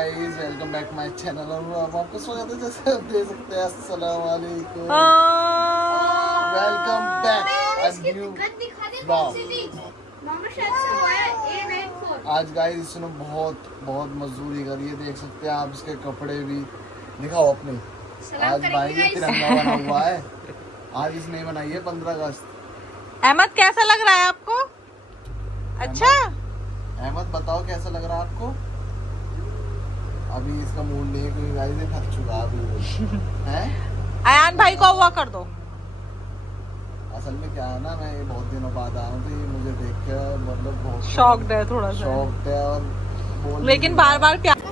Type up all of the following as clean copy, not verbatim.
Guys welcome back my channel और अब आपको स्वागत है जैसे आप देख सकते हैं। अस्सलाम वालेकुम, वेलकम बैक न्यू ब्लॉग। आज गाइस इसने बहुत मजदूरी करी है, देख सकते हैं आप। इसके कपड़े भी दिखाओ अपने। आज भाई ये तिरंगा बना हुआ है, आज इसने बनाई है 15 अगस्त। अहमद कैसा लग रहा है आपको? अच्छा अहमद बताओ कैसा लग रहा है आपको? अभी इसका मूड नहीं है क्योंकि गाइस ये थक चुका है अभी है। अयान भाई को हुआ कर दो। असल में क्या है ना, मैं ये बहुत दिनों बाद आया हूँ तो ये मुझे देख के मतलब बहुत शॉक्ड है, थोड़ा सा शॉक्ड है और लेकिन बार बार प्यार।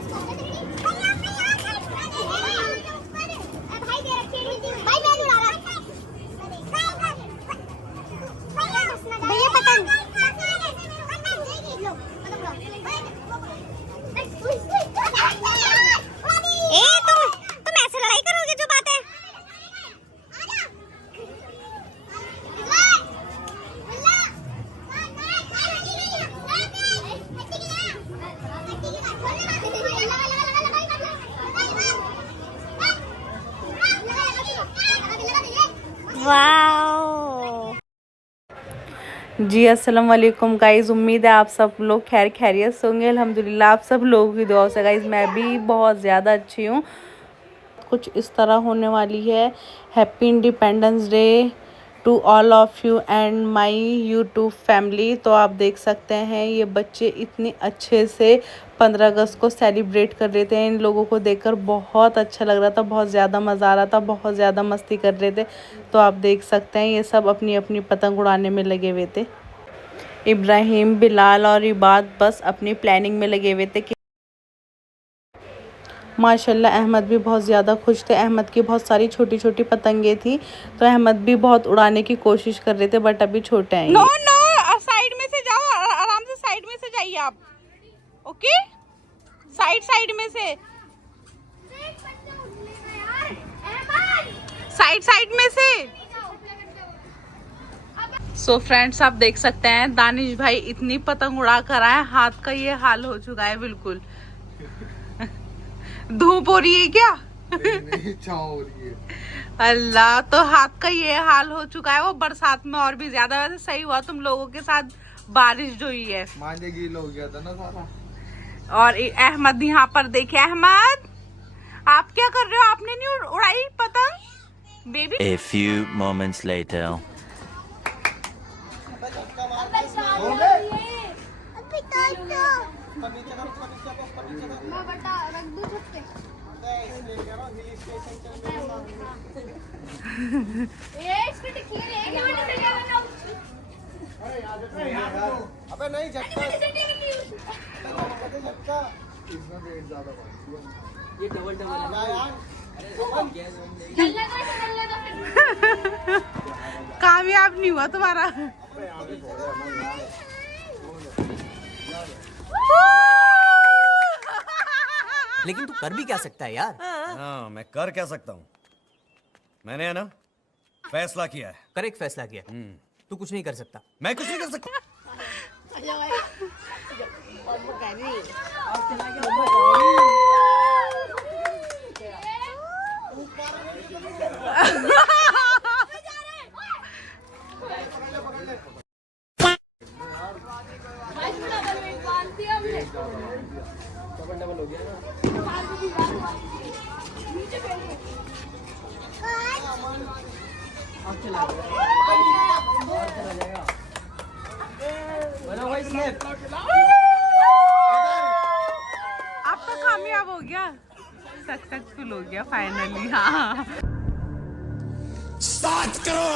जी अस्सलाम वालेकुम गाइज़, उम्मीद है आप सब लोग खैर खैरियत से होंगे। अल्हम्दुलिल्लाह आप सब लोगों की दुआ से गाइज़ मैं भी बहुत ज़्यादा अच्छी हूँ। कुछ इस तरह होने वाली है। Happy independence day to all of you and my YouTube family. तो आप देख सकते हैं ये बच्चे इतने अच्छे से 15 अगस्त को सेलिब्रेट कर रहे थे। इन लोगों को देखकर बहुत अच्छा लग रहा था, बहुत ज़्यादा मज़ा आ रहा था, बहुत ज़्यादा मस्ती कर रहे थे। तो आप देख सकते हैं ये सब अपनी अपनी पतंग उड़ाने में लगे हुए थे। इब्राहिम, बिलाल और इबाद बस अपनी प्लानिंग में लगे हुए थे कि माशाल्लाह अहमद भी बहुत ज़्यादा खुश थे। अहमद की बहुत सारी छोटी छोटी पतंगे थी तो अहमद भी बहुत उड़ाने की कोशिश कर रहे थे, बट अभी छोटे हैं। नो साइड में से जाओ, आराम से साइड में से जाइए आप। ओके साइड में से, साइड में से। सो फ्रेंड्स आप देख सकते हैं दानिश भाई इतनी पतंग उड़ा कर आए, हाथ का ये हाल हो चुका है बिल्कुल। धूप हो रही है क्या? नहीं, छाँव हो रही है। अल्लाह, तो हाथ का ये हाल हो चुका है। वो बरसात में और भी ज्यादा। वैसे सही हुआ तुम लोगों के साथ बारिश जो हुई है, मांझे गीला हो गया था ना सारा। और अहमद यहाँ पर देखे। अहमद आप क्या कर रहे हो? आपने नहीं उड़ाई पतंग baby? A few moments later. अबे नहीं झटका, इसमें वेट ज्यादा ये डबल कामयाब नहीं हुआ तुम्हारा। लेकिन तू कर भी क्या सकता है यार? हाँ, मैं कर क्या सकता हूँ? मैंने है ना फैसला किया है। करेक्ट फैसला किया। तू कुछ नहीं कर सकता। मैं कुछ नहीं कर सकता। डबल हो गया ना। आप तो कामयाब हो गया, सक्सेसफुल हो गया फाइनली। हाँ स्टार्ट करो।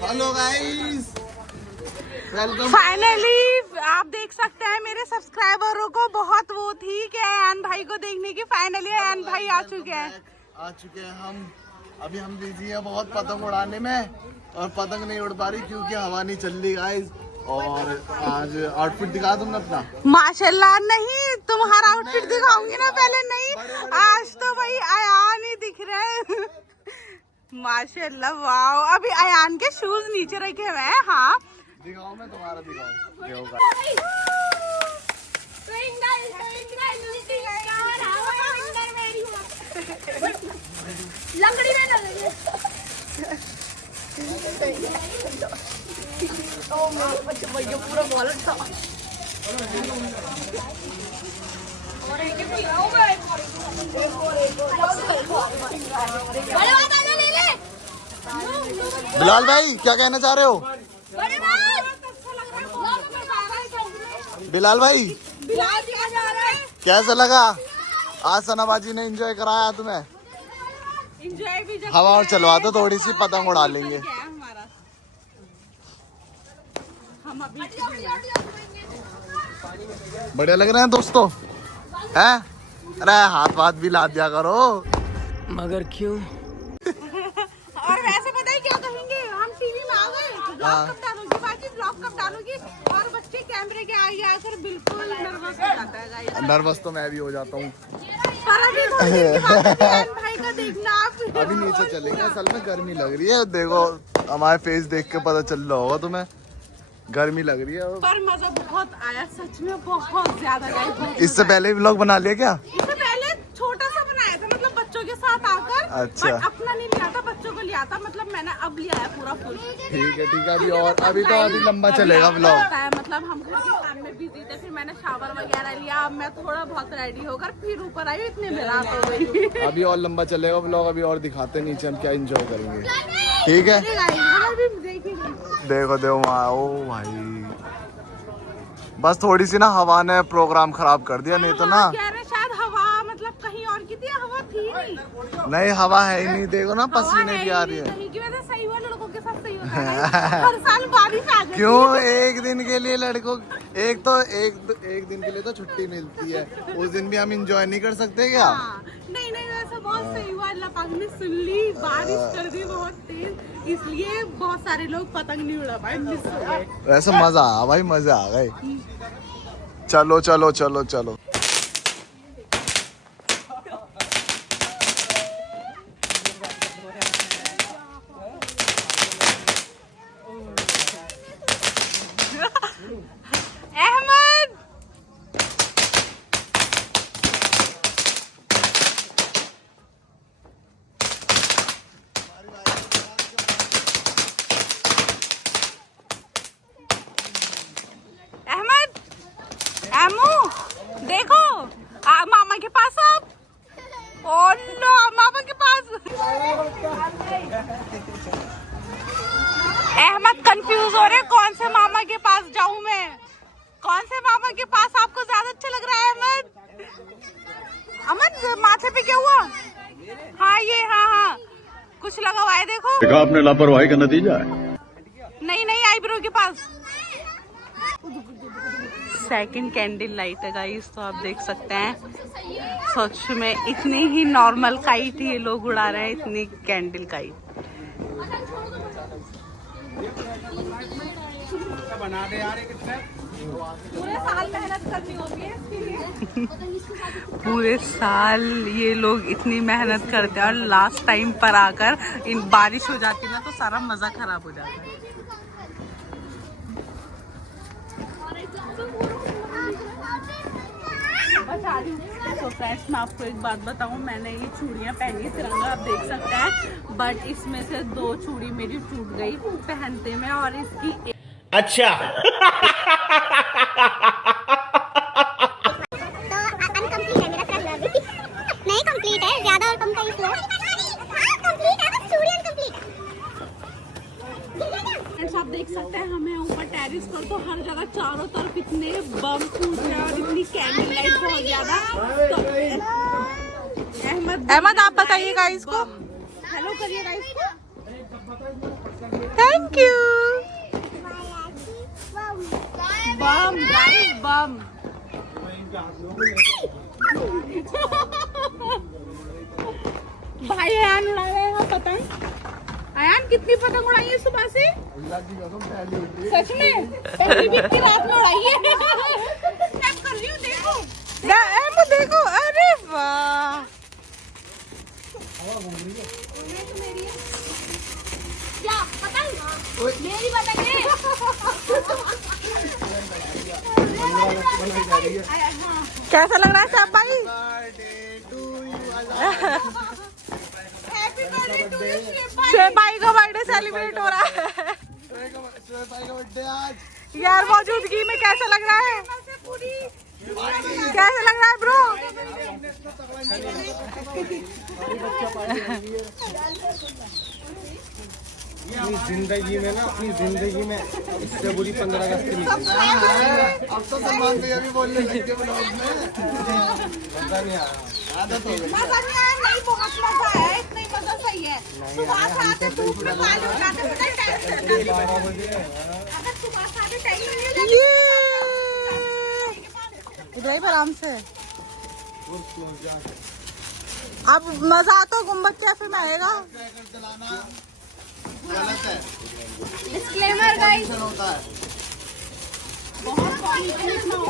Hello guys, welcome. फाइनली आप देख सकते हैं मेरे सब्सक्राइबरों को बहुत वो थी कि अयान भाई को देखने की। फाइनली अयान भाई आ चुके हैं हम। अभी हम बिजी हैं बहुत पतंग उड़ाने में, और पतंग नहीं उड़ पा रही क्योंकि हवा नहीं चल रही गाइस। और आज आउटफिट दिखा तुमने अपना? माशाल्लाह। नहीं, तुम्हारा आउटफिट दिखाऊंगी ना पहले। नहीं, आज तो भाई अयान ही दिख रहे हैं। माशाल्लाह, वाह। अभी अयान के शूज नीचे रखे हुए हैं। हाँ, दिखाओ, मैं तुम्हारा दिखाऊं। लकड़ी में लगे पूरा वॉलेट था। बिलाल भाई क्या कहना चाह रहे हो? बिलाल भाई कैसा लगा? आज सनाबाजी ने एंजॉय कराया तुम्हें? एंजॉय भी जब हवा और चलवा दो, थोड़ी सी पतंग उड़ा लेंगे। हम अभी बढ़िया लग रहे हैं दोस्तों, हैं? अरे हाथ वाथ भी ला दिया करो। मगर क्यों? और वैसे पता है क्या कहेंगे, हम टीवी में आ गए, ब्लॉग कब डालोगी बाजी, ब्लॉग कब डालोगी? और बच्चे कैमरे के आगे आकर बिल्कुल नर्वस हो जाता है गाइस। नर्वस तो मैं भी हो जाता हूँ। पर अभी थोड़ी देर के बाद अयान भाई का देखना आप। अभी नीचे चलेंगे, असल में गर्मी लग रही है। देखो हमारे फेस देख के पता चल रहा होगा तुम्हें, गर्मी लग रही है। पर मजा बहुत आया सच में, बहुत ज्यादा गाइस। इससे पहले व्लॉग बना लिया क्या? इससे पहले छोटा सा बनाया था, मतलब बच्चों के साथ आकर। अच्छा। बट अपना नहीं लिया था, बच्चों को लिया था। मतलब मैंने अब लिया है पूरा फुल। ठीक है अभी और अभी लंबा चलेगा व्लॉग। मतलब हम घर के काम में बिजी थे, फिर मैंने शावर वगैरह लिया। अब मैं थोड़ा बहुत रेडी होकर फिर ऊपर आई, इतने में रात हो गई। अभी और लंबा चलेगा व्लॉग, अभी और दिखाते नीचे हम क्या एंजॉय करेंगे। ठीक है, देखो ओ भाई, बस थोड़ी सी ना हवा ने प्रोग्राम खराब कर दिया, नहीं तो ना। शायद हवा मतलब कहीं और की थी, हवा थी नहीं, हवा है ही नहीं। देखो ना पसीने की आ रही है। कहीं की वजह सही हुआ, लड़कों के साथ सही होता है। हर साल बारिश आ जाती है। क्यों? एक दिन के लिए लड़कों, एक दिन के लिए तो छुट्टी मिलती है, उस दिन भी हम एंजॉय नहीं कर सकते क्या? नहीं वैसे बहुत सही हुआ, अल्लाह पाक ने सुन ली। बारिश कर दी बहुत तेज, इसलिए बहुत सारे लोग पतंग नहीं उड़ा पाए, मिस हो गए। वैसे मजा आ भाई, मजा आ गए। चलो चलो चलो चलो। अहमद, एमू देखो, मामा के पास आप। ओ नो, मामा के पास। अहमद कंफ्यूज हो रहे, कौन से मामा के पास जाऊं मैं? कौन से मामा के पास आपको ज्यादा अच्छा लग रहा है? अहमद माथे पे क्या हुआ? हाँ ये, हाँ कुछ लगा हुआ है, देखो। देखा आपने, लापरवाही का नतीजा है। नहीं आईब्रो के पास। सेकंड कैंडल लाइट है गाइस, तो आप देख सकते हैं सच में इतनी ही नॉर्मल काइट ये लोग उड़ा रहे हैं, इतनी कैंडल काइट। पूरे साल मेहनत करनी होती है। पूरे साल ये लोग इतनी मेहनत करते हैं, और लास्ट टाइम पर आकर इन बारिश हो जाती है ना, तो सारा मजा खराब हो जाता है। तो फ्रेंड्स, मैं आपको एक बात बताऊं, मैंने ये चूड़ियां पहनी है तिरंगा, आप देख सकते हैं। बट इसमें से 2 चूड़ी मेरी टूट गई पहनते में, और इसकी अच्छा। अनकम्प्लीट है मेरा कलर। नहीं कंप्लीट है, ज्यादा और कम का इशू है। कंप्लीट है, बस चूड़ी अनकम्प्लीट है। फ्रेंड्स, आप देख सकते हैं हमें ऊपर टेरिस पर तो हर जगह चारों तरफ इतने बम फूट रहे हैं और इतनी कैंडल लाइट बहुत ज्यादा। अहमद आप बताइए गाइस को, हेलो करिए गाइस को। Thank you. बम गाइस बम। भाई अयान उड़ा रहे हैं पतंग। अयान कितनी पतंग उड़ाई है सुबह से? सच में पहली भी इतनी रात में उड़ाई है। स्नैप कर रही हूँ देखो। देखो अरे वाह। क्या पतंग? मेरी पतंग है। कैसा लग रहा है साहब भाई? शेब भाई का बर्थडे सेलिब्रेट हो रहा है यार। मौजूदगी में कैसा लग रहा है? कैसा लग रहा है ब्रो? जिंदगी में ना, अपनी जिंदगी में इससे बुरी 15 अगस्त की नहीं। अब तो सलमान भैया भी बोलने लग गए ब्लॉग में। मजा नहीं आया, आदत हो गई। मजा नहीं आया, नहीं बहुत मजा आया, इतना ही मजा सही है। सुबह से आते धूप में पानी उठाते अगर सुबह से आते टाइम इधर आराम से। अब मजा आता गुम्बद कैफे में आएगा। गलत है, डिस्क्लेमर गाइस। होता है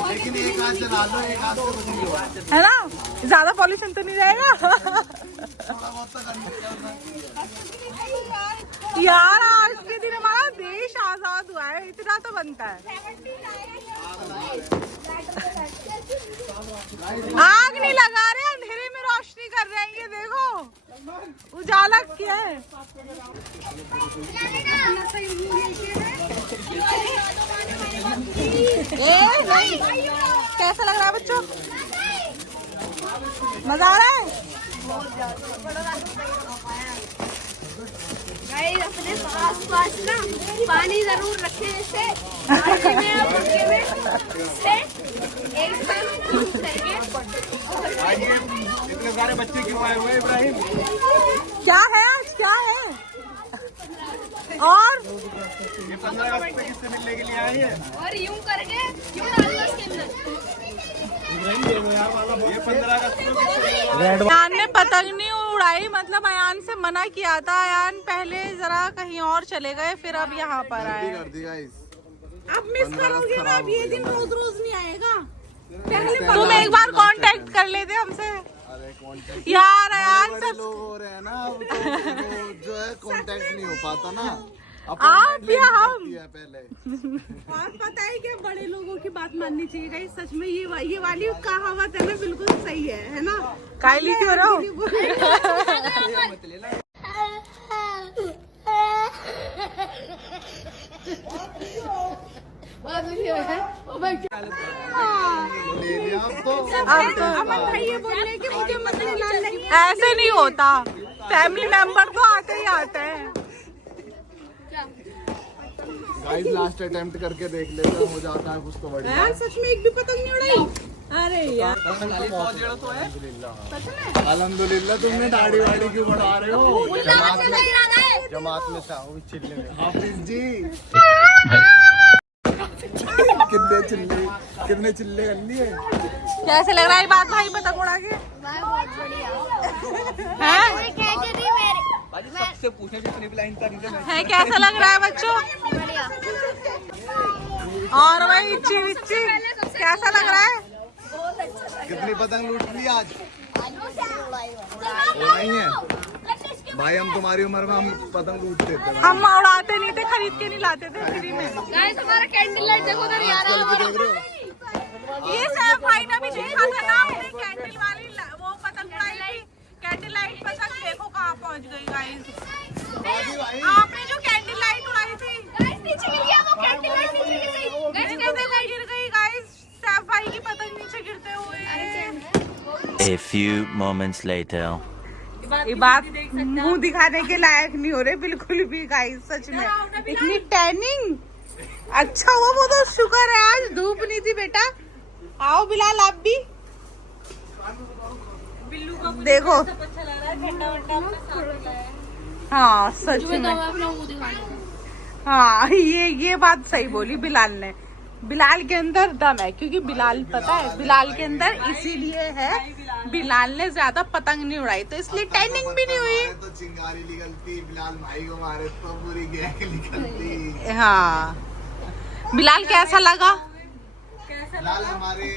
लेकिन एक हाथ चला लो, एक हाथ से कुछ नहीं हुआ। है ना, ज्यादा पॉल्यूशन तो नहीं रहेगा। थोड़ा बहुत तो करना यार आज के दिन हमारा देश आजाद हुआ है, इतना तो बनता है। आग नहीं लगा रहे, अंधेरे में रोशनी कर रहे हैं। ये देखो उजाला किया है। कैसा लग रहा है बच्चों? मजा आ रहा है? गाइस अपने पास ना पानी जरूर रखें, जैसे आटे में और मक्के में से एक साथ मिक्स करके। इतने सारे बच्चे क्यों आए हुए इब्राहिम? क्या है आज, क्या है? और ये 15 अगस्त पे किससे मिलने के लिए आए हैं? और यूं करके यूं डाल दो इसके अंदर। ये 15 अगस्त को अयान ने पतंग नहीं उड़ाई, मतलब अयान से मना किया था। अयान पहले जरा कहीं और चले गए, फिर अब यहाँ पर आए। कर दी गाइस। अब मिस करोगे ना, अब ये दिन रोज रोज नहीं आएगा। तुम एक बार कांटेक्ट कर लेते हमसे। अरे कांटेक्ट यार अयान बड़े सब लोग हो रहे हैं ना, अब तो जो है कांटेक्ट नहीं हो पाता ना। आप या हम पहले और पता है क्या, बड़े लोगों की बात माननी चाहिए गाइस। सच में ये वाली कहावत है ना, बिल्कुल सही है ना। कायली क्यों रहो? ले लिया अब तो। अमन भाई ये बोल रहे हैं कि मुझे मतलब नहीं, ऐसे नहीं होता। फैमिली मेंबर तो आते ही आते हैं। गाइस लास्ट अटेम्प्ट करके देख लेते हैं, हो जाता है कुछ तो बढ़िया। यार सच में एक भी पतंग नहीं उड़ाई। अरे यार अल्हम्दुलिल्लाह। तुमने दाढ़ी वाड़ी क्यों बढ़ा रहे हो? जमात में चिल्ले हाफिज जी। कितने चिल्ले कर लिए? कैसे लग रहा है बात भाई पतंग उड़ा के? बहुत बढ़िया हैं? सबसे पूछे जितनी भी लाइन तक है कैसा लग रहा है बच्चों? बढ़िया। और वही इच्ची विच्ची कैसा लग रहा है? कितनी पतंग लूट ली आज? नहीं है भाई, हम तुम्हारी उम्र में हम पतंग लूटते थे। हम उड़ाते नहीं थे, खरीद के नहीं लाते थे फ्री में। गाइस हमारा कैंडल लाइट देखो उधर यार। आजकल की देख रहे हो? ये सैफ भाई ने भी देखा था ना, हमने कैंडल वाली वो पतंग उड़ाई थी। कैंडल लाइट पतंग देखो कहाँ पहुँच गई गाइस। आपने जो कैंडल लाइट उड़ाई थी गाइस नीचे गिर गया वो कैंडल लाइट, नीचे गिर गई। गाइस कैंडल लाइट गिर गई गाइस। सैफ भाई की पतंग नीचे गिरते हुए। A few moments later. ये बात मुंह दिखाने के लायक नहीं हो रहे बिल्कुल भी गाइस। सच में इतनी टैनिंग। अच्छा हुआ वो तो शुक्र है आज धूप नहीं थी बेटा। आओ बिलाल आप भी देखो हाँ सच में, अपना मुंह दिखाने हाँ ये बात सही बोली बिलाल ने। बिलाल के अंदर दम है, क्योंकि बिलाल पता है बिलाल के अंदर इसीलिए है, बिलाल ने ज्यादा पतंग नहीं उड़ाई तो इसलिए टैनिंग भी नहीं हुई। तो चिंगारी निकलती, बिलाल भाई को मारे तो पूरी गैंग निकलती। हाँ बिलाल कैसा लगा? बिलाल हमारे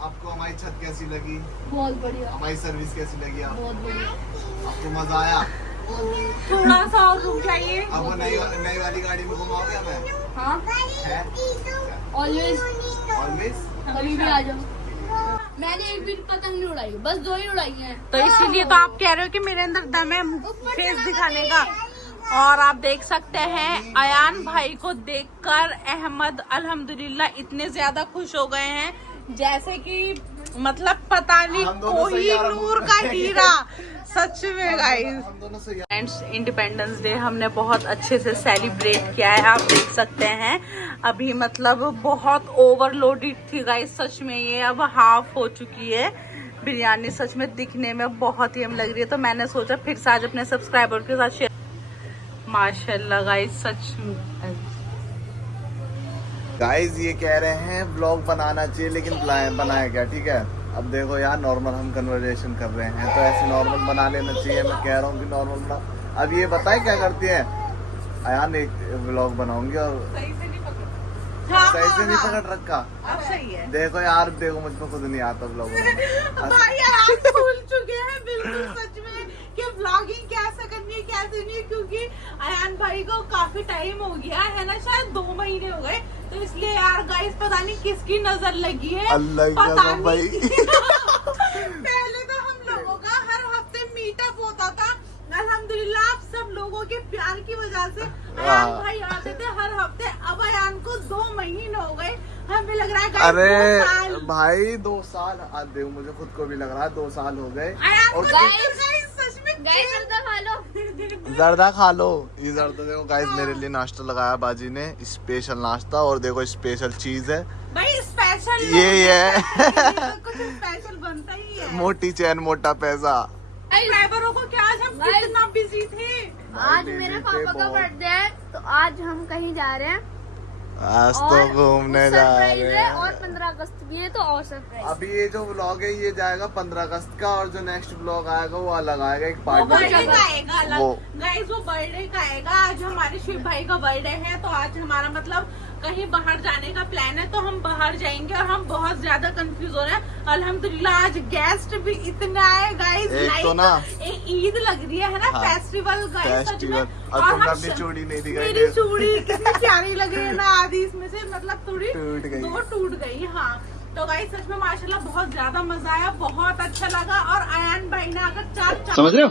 आपको हमारी छत कैसी लगी, बहुत बढ़िया, हमारी सर्विस कैसी लगी, बहुत बढ़िया। आपको मजा आया? थोड़ा सा और रुक जाइए। अब वो नई वाली गाड़ी में घुमाओगे हमें? हाँ ऑलवेज ऑलवेज। कभी भी आ जाओ। मैंने एक भी पतंग नहीं उड़ाई, बस 2 ही उड़ाई हैं। तो इसीलिए तो आप कह रहे हो कि मेरे अंदर दम है फेस दिखाने का। और आप देख सकते हैं अयान भाई को देखकर अहमद अल्हम्दुलिल्लाह इतने ज्यादा खुश हो गए हैं जैसे कि मतलब पता नहीं कोई नूर का हीरा। सच में गाइस, फ्रेंड्स इंडिपेंडेंस डे हमने बहुत अच्छे से सेलिब्रेट किया है। आप देख सकते हैं अभी मतलब बहुत ओवरलोडेड थी गाइस, सच में ये अब हाफ हो चुकी है बिरयानी। सच में दिखने में बहुत ही लग रही है, तो मैंने सोचा फिर से आज अपने सब्सक्राइबर के साथ शेयर। माशाल्लाह गाइस सच में गाइस ये कह रहे हैं व्लॉग बनाना चाहिए, लेकिन बनाया क्या? ठीक है अब देखो यार, नॉर्मल हम कन्वर्सेशन कर रहे हैं तो ऐसे नॉर्मल बना लेना चाहिए। मैं कह रहा हूँ कि नॉर्मल बना। अब ये बताए क्या करती हैं अयान, एक व्लॉग बनाऊंगी और सही से नहीं पकड़ रखा। अब सही है। देखो यार, देखो मुझको खुद नहीं आता व्लॉग भाई आप भूल चुके हैं बिल्कुल सच में कि व्लॉगिंग कैसे करनी है कैसे नहीं, क्योंकि अयान भाई को काफी टाइम हो गया है ना, शायद 2 महीने हो गए, तो इसलिए यार गाइस पता नहीं किसकी नजर लगी है। अल्लाह की पता कसम भाई। पहले तो हम लोगों का हर हफ्ते मीटअप होता था, अल्हम्दुलिल्लाह आप सब लोगों के प्यार की वजह से अयान भाई आते थे हर हफ्ते। अब अयान को 2 महीने हो गए, हमें लग रहा है गाइस अरे 2 साल। भाई 2 साल आज देखो, मुझे खुद को भी लग रहा है 2 साल हो गए। अयान को और गाइस सच में गाइस जर्दा खा लो। जर्दा खा लो। ये जर्दा देखो गाइस, मेरे लिए नाश्ता लगाया बाजी ने, स्पेशल नाश्ता। और देखो स्पेशल चीज है भाई, स्पेशल ये है। कुछ स्पेशल बनता ही है। मोटी चैन मोटा पैसा। ड्राइवरों को क्या, आज हम कितना बिजी थे। आज मेरे पापा का बर्थडे है, तो आज हम कहीं जा रहे हैं। आज तो घूमने जा रहे हैं। और 15 अगस्त भी है, तो और सरप्राइज। अभी ये जो व्लॉग है ये जाएगा 15 अगस्त का, और जो नेक्स्ट व्लॉग आएगा वो अलग आएगा, एक वो पार्टी बर्थडे का आएगा अलग। वो गाइस वो बर्थडे का आएगा। आज हमारे शिव भाई का बर्थडे है, तो आज हमारा मतलब कहीं बाहर जाने का प्लान है, तो हम बाहर जाएंगे। और हम बहुत ज्यादा कंफ्यूज हो रहे हैं। अल्हम्दुलिल्लाह आज गेस्ट भी इतने आए गाइस, एक तो ना ईद लग रही है ना, हाँ, फेस्टिवल गाइस सच में। और तुमने अपनी चूड़ी नहीं दिखाई। मेरी चूड़ी कितनी प्यारी लग रही है ना, आधी इसमें से मतलब थोड़ी टूट गई। 2 टूट गई। हाँ तो गाइस सच में माशाल्लाह बहुत ज्यादा मजा आया, बहुत अच्छा लगा। और अयान भाई ने आकर 4 समझ रहे हो?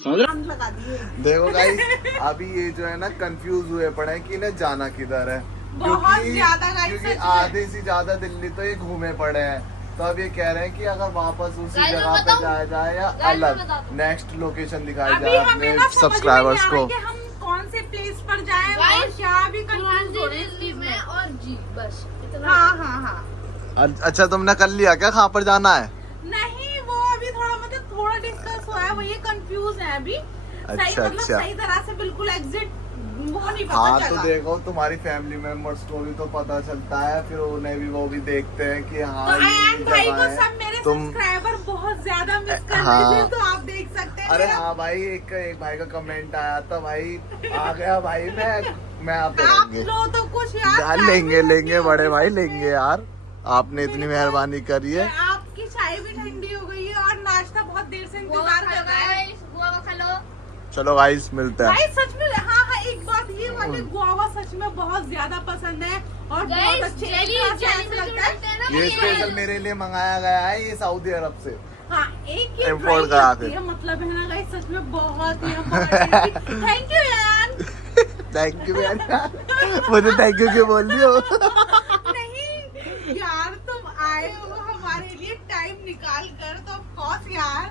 चांद लगा दिए। देखो गाइस अभी ये जो है ना कंफ्यूज हुए पड़े हैं कि इन्हें जाना किधर है, बहुत ज्यादा गाइस क्योंकि सच में। आधे से ज्यादा दिल्ली तो ये घूमे पड़े हैं। तो अब ये कह रहे हैं कि अगर वापस उसी गाइस, जगह मैं पे बताऊं? जाया जाए या गाइस, मैं अलग बताता हूं। नेक्स्ट लोकेशन दिखाई अभी जाए हमें अपने ना समझ में सब्सक्राइबर्स नहीं आ को। रहा कि हम कौन से प्लेस पर जाएं और गाइस, क्या भी कंफ्यूज हो रहे हैं इस चीज में। और जी बस इतना। हाँ हाँ हाँ। अच्छा तुमने कर लिया क्या कहाँ पर जाना है? नहीं वो अभी थोड़ा मतलब थोड़ा डिस्कस हुआ है, वो ये कंफ्यूज है अभी। सही अच्छा, मतलब अच्छा। सही तरह से बिल्कुल एग्जिट वो नहीं पता हाँ चला। तो देखो तुम्हारी फैमिली मेंबर्स को भी तो पता चलता है, फिर उन्हें भी वो भी देखते हैं कि हाँ तो ये अयान भाई जगह को है। सब मेरे तुम सब्सक्राइबर बहुत ज्यादा मिस कर हाँ। रहे थे, तो आप देख सकते हैं। अरे मेरा- हाँ भाई, एक भाई का कमेंट आया था, भाई आ गया भाई, मैं आप आप लेंगे लो तो कुछ यार यार, लेंगे बड़े भाई लेंगे यार, आपने इतनी मेहरबानी करी है। आपकी चाय भी ठंडी हो गई है और नाश्ता बहुत देर से इंतजार कर रहा है। गुआवा खा लो। चलो गाइस मिलते हैं। भाई सच में हाँ हाँ एक बात ये वाले गुआवा सच में बहुत ज्यादा पसंद है और बहुत गाइस अच्छे जेली एक तरह से जेली ऐसा में जो लगता है। मिलते हैं ना, ये वो स्पेशल मेरे लिए मंगाया गया है, ये सऊदी अरब से। हाँ एक ये Import ड्राई करा लगती के। है, मतलब है ना गाइस सच में बहुत ही थैंक यू यार। थैंक यू यार, मुझे थैंक यू क्यों बोल रही हो? नहीं यार तुम आए हो हमारे लिए टाइम निकाल कर, तो ऑफ कोर्स यार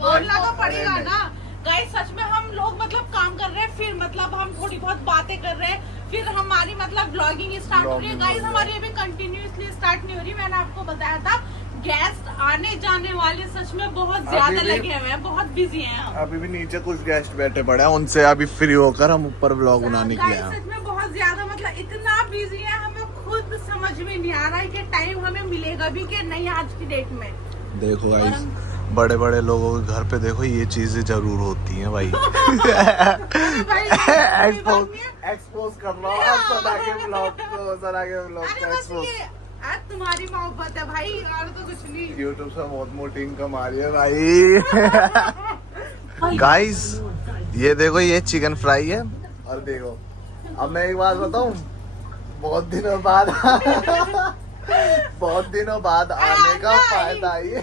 बोलना तो पड़ेगा ना। गाइस सच में हम लोग मतलब काम कर रहे हैं, फिर मतलब हम थोड़ी बहुत बातें कर रहे हैं, फिर हमारी मतलब ब्लॉगिंग स्टार्ट हो रही है। गाइस हमारी अभी कंटिन्यूअसली स्टार्ट नहीं हो रही, मैंने आपको बताया था गेस्ट आने जाने वाले सच में बहुत ज्यादा अभी भी- लगे हुए हैं, बहुत बिजी हैं हम। अभी भी नीचे कुछ गेस्ट बैठे पड़े हैं, उनसे अभी फ्री होकर हम ऊपर व्लॉग बनाने के लिए Guys, आए सच में बहुत ज्यादा मतलब इतना बिजी है, हमें खुद समझ में नहीं आ रहा है कि टाइम हमें मिलेगा भी कि नहीं आज की डेट में। देखो गाइस, बड़े बड़े लोगों के घर पे देखो ये चीजें जरूर होती हैं भाई। एक्सपोज कर रहा हूँ सना के ब्लॉग को, सना के ब्लॉग अरे को बस एक्सपोज। ये आज तुम्हारी मोहब्बत है भाई, और तो कुछ नहीं। यूट्यूब से बहुत मोटी इनकम आ रही है भाई। गाइस ये देखो, ये चिकन फ्राई है। और देखो, अब मैं एक बात बताऊं, बहुत दिनों बाद आने का फायदा ये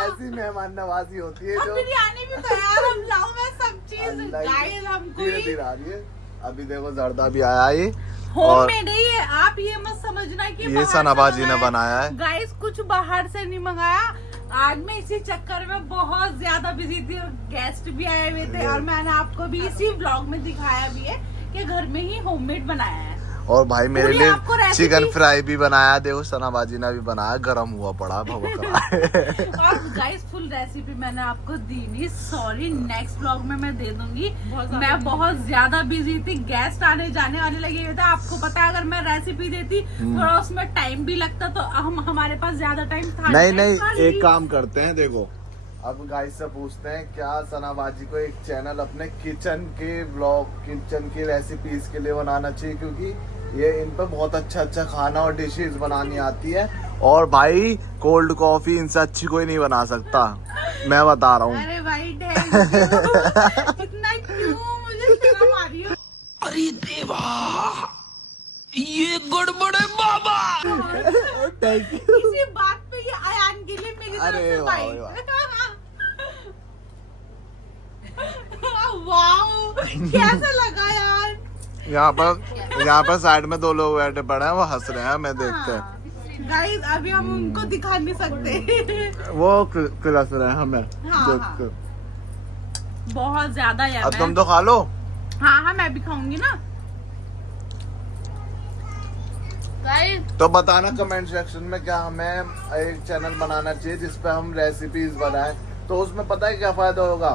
ऐसी मेहमान नवाजी होती है जो बिरयानी भी तैयार, हम लाओ मैं सब चीज गाइस हमको धीरे ही धीरे आ रही है। अभी देखो जर्दा भी आया ये, और होममेड है ये, आप ये मत समझना कि ये बाहर से सनाबाजी ने मंगाया। बनाया है। गाइस कुछ बाहर से नहीं मंगाया, आज मैं इसी चक्कर में बहुत ज्यादा बिजी थी और गेस्ट भी आए हुए थे, और मैंने आपको भी इसी ब्लॉग में दिखाया भी है कि घर में ही होममेड बनाया है। और भाई मेरे पूरी लिए आपको रेसिपी- चिकन फ्राई भी बनाया, देखो सनाबाजी ने भी बनाया, गरम हुआ पड़ा भवक रहा है। और गाइस फुल रेसिपी मैंने आपको दी नहीं, सॉरी, नेक्स्ट ब्लॉग में मैं दे दूंगी। मैं बहुत ज्यादा बिजी थी, गेस्ट आने जाने वाले लगे हुए थे। आपको पता है अगर मैं रेसिपी देती थोड़ा उसमें टाइम भी लगता, तो हम हमारे पास ज्यादा टाइम था नहीं, एक काम करते हैं, देखो अब गाइस से पूछते हैं क्या सनाबाजी को एक चैनल अपने किचन के ब्लॉग, किचन की रेसिपीज के लिए बनाना चाहिए, क्योंकि ये इन पे बहुत अच्छा अच्छा खाना और डिशेस बनानी आती है। और भाई कोल्ड कॉफी इनसे अच्छी कोई नहीं बना सकता, मैं बता रहा हूँ। अरे भाई thank you। इतना क्यों मुझे शर्म आ रही है। अरे देवा, ये गड़बड़ है बाबा। इसी बात पे ये अयान के लिए मेरी तरफ अरे से वाह, भाई। वाह। वाओ, कैसा लगा यार। यहाँ पर साइड में दो लोग बैठे पड़े हैं, वो हंस रहे हैं, मैं देखते हैं। गाइस अभी हम उनको दिखा नहीं सकते। वो क्लास रहे हैं हमें हाँ, देख हाँ। कर। बहुत ज्यादा यार। अब तुम तो खा लो। हाँ मैं भी खाऊंगी ना। तो बताना कमेंट सेक्शन में क्या हमें एक चैनल बनाना चाहिए जिसपे हम रेसिपीज बनाएं, तो उसमें पता है क्या फायदा होगा,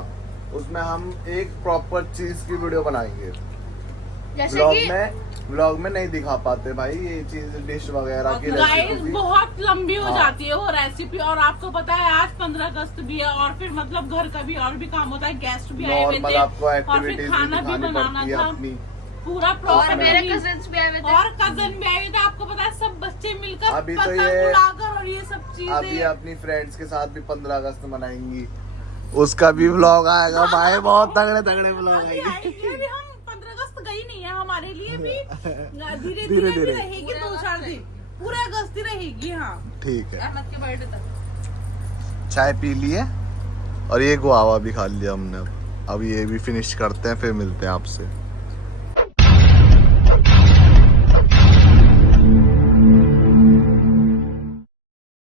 उसमें हम एक प्रॉपर चीज की वीडियो बनाएंगे। व्लॉग में नहीं दिखा पाते भाई ये चीज, डिश वगैरह की गाइस रेसिपी। बहुत लंबी हो हाँ। जाती है वो रेसिपी, और आपको पता है आज 15 अगस्त भी है, और फिर मतलब घर का भी और भी काम होता है, गेस्ट भी आए हुए नॉर्मल थे, आपको और एक्टिविटीज फिर भी खाना भी दिखानी बनाना पड़ती है था अपनी। पूरा और प्रॉपर। मेरे कजिन्स भी आए हुए थे। और कजन भी आए थे, आपको पता है सब बच्चे मिलकर अभी तो पतंग ये- उड़ाकर और ये सब अभी चीजें। अपनी फ्रेंड्स के साथ भी 15 अगस्त मनाएंगी, उसका भी व्लॉग आएगा भाई, बहुत तगड़े तगड़े व्लॉग अभी आएंगे। आएंगे भी, हम 15 अगस्त गई नहीं है, हमारे लिए भी धीरे धीरे धीरे धीरे। रहेगी, 2-4 दिन पूरे अगस्त ही रहेगी। हाँ ठीक है, अहमद के बर्थडे तक। चाय पी लिए और ये गुआवा भी खा लिया हमने। अब ये भी फिनिश करते हैं, फिर मिलते हैं आपसे।